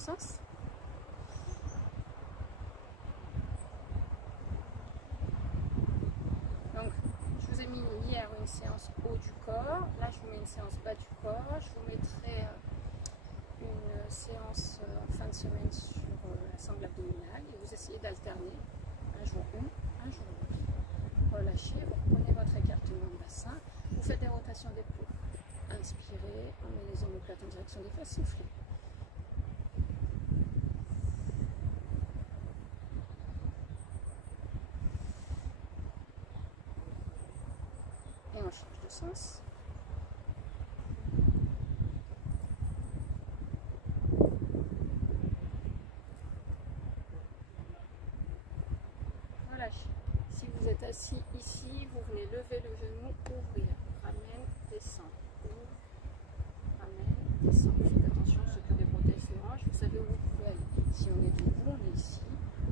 sens. Donc, je vous ai mis hier une séance haut du corps. Là, je vous mets une séance bas du corps. Je vous mettrai une séance en fin de semaine sur la sangle abdominale. Et vous essayez d'alterner un jour une, un jour l'autre. Relâchez, vous reprenez votre écartement de bassin. Vous faites des rotations d'épaule. Inspirez, on met les omoplates en direction des fesses, soufflez. Et on change de sens. Relâchez. Si vous êtes assis ici, vous venez lever le genou, ouvrir, ramène, descend, ouvre, ramène, descend. Faites attention, ceux qui ont des protèges de hanches, vous savez où vous pouvez aller. Si on est debout, on est ici,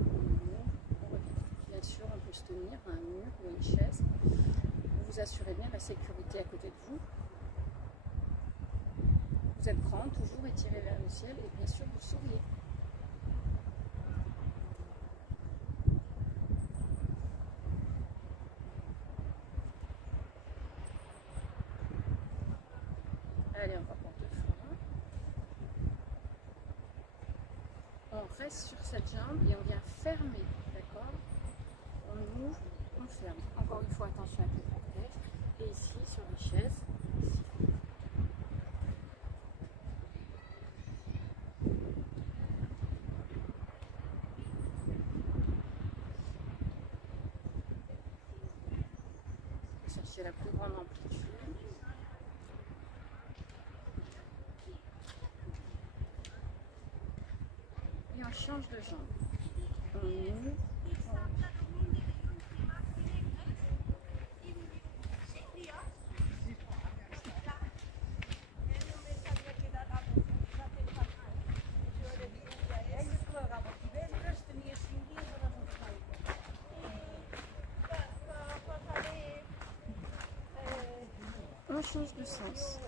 on ouvre, on revient. Bien sûr, on peut se tenir à un mur ou à une chaise. Vous vous assurez bien la sécurité à côté de vous. Vous êtes grand, toujours étiré vers le ciel et bien sûr, vous souriez. Allez, on va pour 2 fois. On reste sur cette jambe et on vient fermer, d'accord? On ouvre, on ferme. Encore une fois, attention avec les protèges. Et ici, sur les chaises, ici. Cherchez la plus grande amplitude. Et on change de jambe. On ouvre, on change de sens.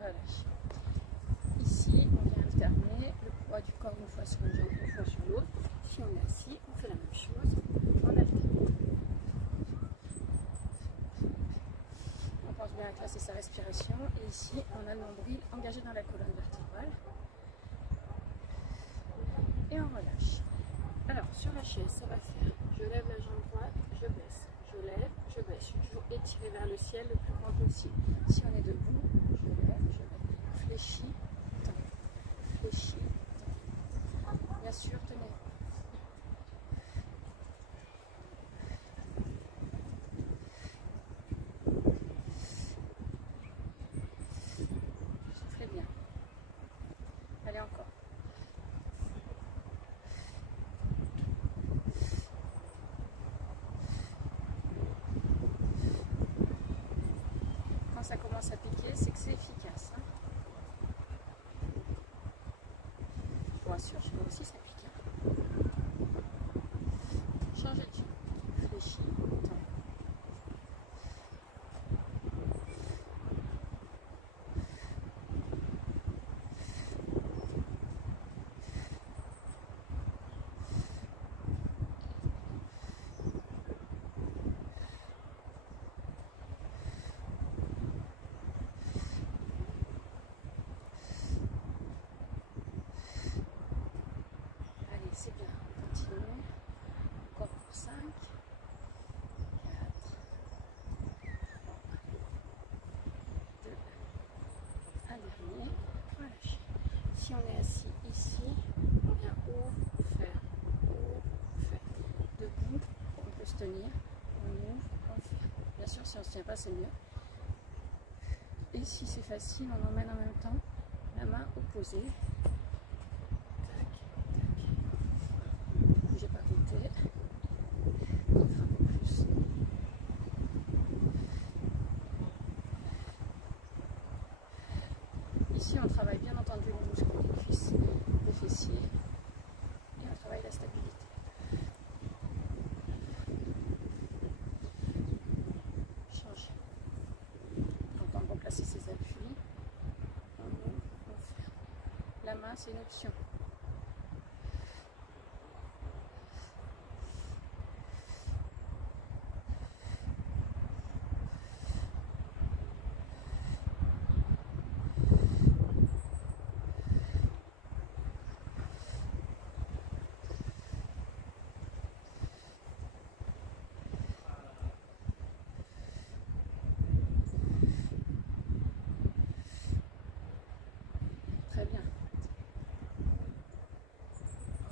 Relâche. Ici, on vient alterner le poids du corps une fois sur une jambe, une fois sur l'autre. Si on est assis, on fait la même chose, on alterne. On pense bien à classer sa respiration. Et ici, on a le nombril engagé dans la colonne vertébrale. Et on relâche. Alors, sur la chaise, ça va faire, je lève la jambe droite, je baisse, je lève, je baisse. Je suis toujours étiré vers le ciel le plus grand possible. Si on est debout, je lève, fléchis, tends, fléchis, tends. Bien sûr, tenez. Soufflez bien. Allez, encore. Quand ça commence à piquer, c'est que c'est efficace. Hein. Je vous rassure, chez moi aussi ça pique. Hein. Changez de jambe. Fléchis, tends. C'est bien, on continue. Encore pour 5, 4, 3, 2, un dernier. Relâchez. Si on est assis ici, on vient ouvre, faire, debout, on peut se tenir, on ouvre, on ferme. Bien sûr, si on ne se tient pas, c'est mieux. Et si c'est facile, on emmène en même temps la main opposée. Bougez pas côté. On fait un peu plus. la main, c'est une option. Très bien.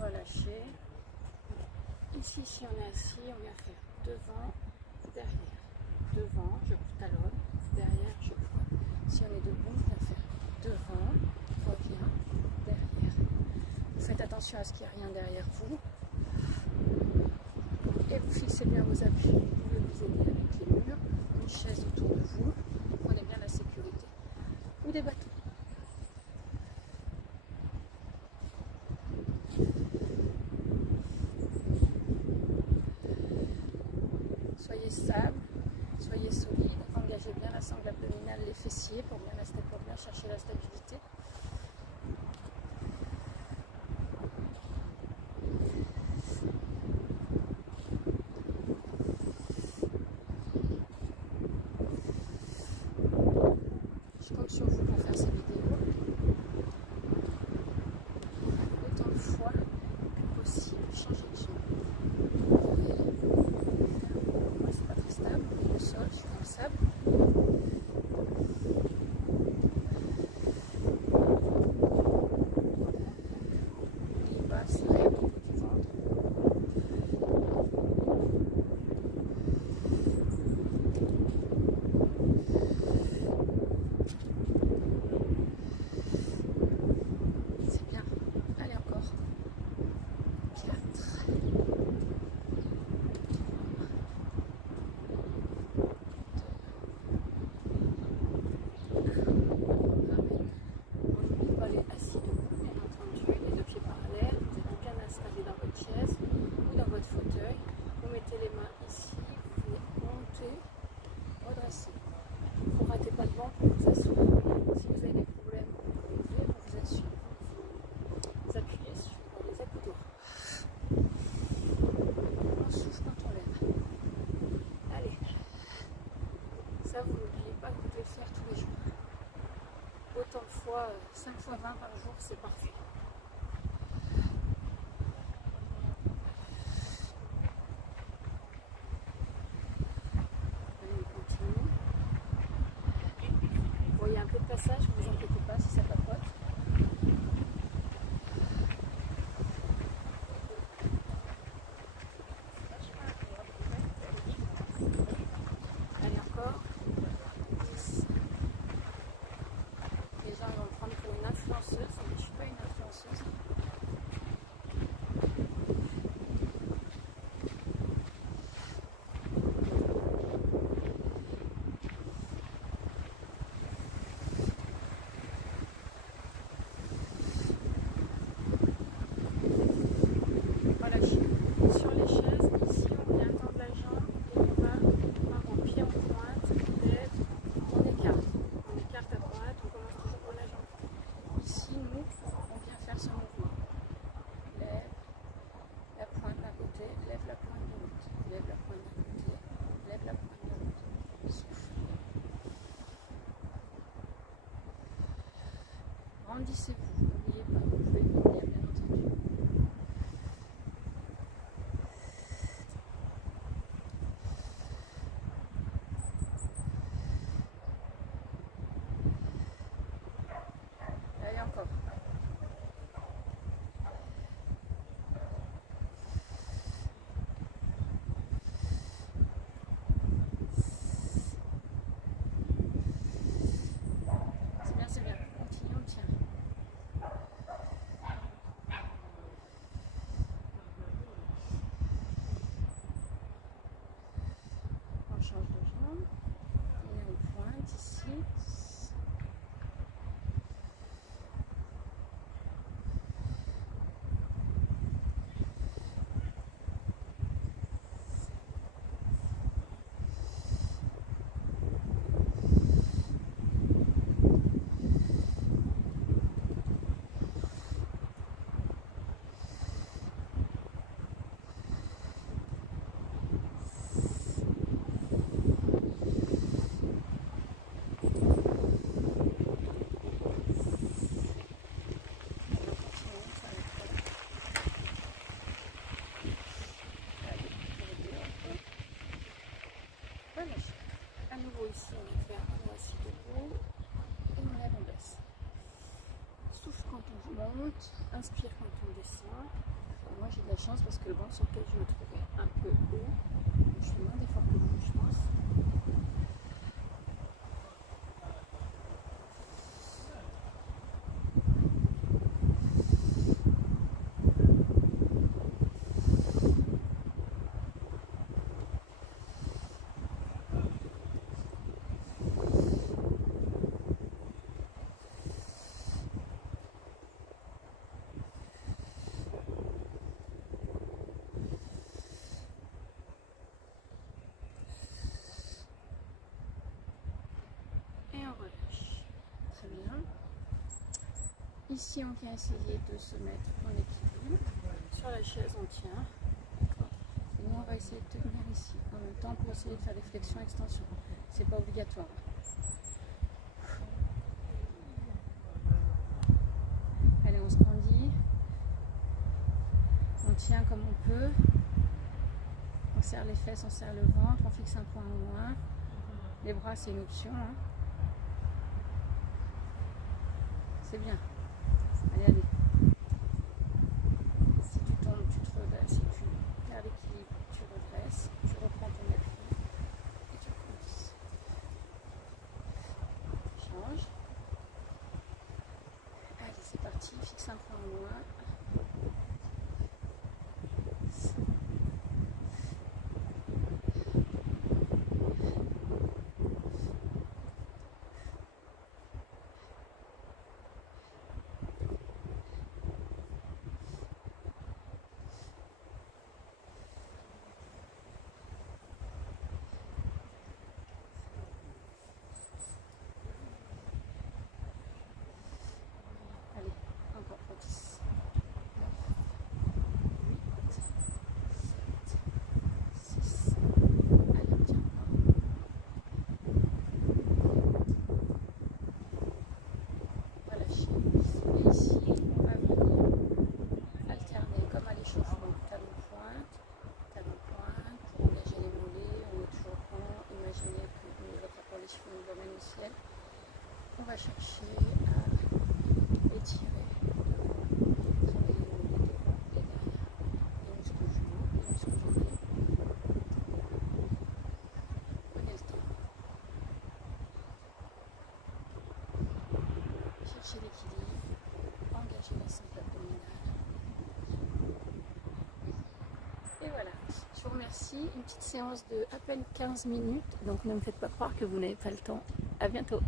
Relâchez. Ici, si on est assis, on vient faire devant, derrière. Devant, je talonne, derrière, je pointe. Si on est debout, on vient faire devant, reviens, derrière. Vous faites attention à ce qu'il n'y a rien derrière vous. Et vous fixez bien vos appuis. Vous pouvez vous aider avec les murs, une chaise autour de vous. Prenez bien la sécurité. Ou des bâtons. Soyez stable, soyez solide, engagez bien la sangle abdominale, les fessiers pour bien chercher la stabilité. Je compte sur vous pour faire ces vidéos autant de fois que possible. Changez de jambe. Moi, c'est pas très stable. Le sol, je suis dans le sable. Les bas, serrez au niveau du ventre. C'est bien. Allez, encore. 4. Fauteuil, vous mettez les mains ici, vous venez monter, redresser. Vous ne ratez pas le banc pour vous asseoir. Si vous avez des problèmes pour vous lever, vous vous asseyez. Vous appuyez sur les accoudoirs. On souffle quand on lève. Allez, ça vous n'oubliez pas que vous devez le faire tous les jours. Autant de fois, 5 fois 20 par jour, c'est parfait. Il y a un peu de passage, ne vous inquiétez pas si ça papote. Allez, encore. 10. Les gens vont me prendre pour une influenceuse, mais je ne suis pas une influenceuse. Sur les chaises, ici on vient tendre la jambe et on va au pied en pointe, lève, on écarte à droite, on commence toujours par la jambe. Ici nous, on vient faire ce mouvement. Lève la pointe d'un côté, lève la pointe de l'autre, lève la pointe d'un côté, lève la pointe de l'autre. Souffle. Grandissez-vous, n'oubliez pas, vous pouvez grandir bien entendu. Allez, encore. C'est bien, c'est bien. Continuez, on tient. monte, inspire quand on descend. Et moi j'ai de la chance parce que le banc sur lequel je me trouvais un peu haut, donc je fais moins d'efforts que vous, je pense. Très bien. Ici, on vient essayer de se mettre en équilibre. Sur la chaise, on tient. Et nous, on va essayer de tenir ici. En même temps, pour essayer de faire des flexions-extensions. C'est pas obligatoire. Allez, on se grandit. On tient comme on peut. On serre les fesses, on serre le ventre. On fixe un point en moins. Les bras, c'est une option. Hein. C'est bien. Allez, allez. Si tu tombes, tu te redresses. Si tu perds l'équilibre, tu redresses. Tu reprends ton appui et tu recommences. Change. Allez, c'est parti. Fixe un point en moins. On va chercher à étirer travailler le devant et derrière les muscles genoux, les muscles jambiers. Prenez le temps. Cherchez l'équilibre, engagez la sangle abdominale. Et voilà, je vous remercie. Une petite séance de à peine 15 minutes, donc ne me faites pas croire que vous n'avez pas le temps. À bientôt.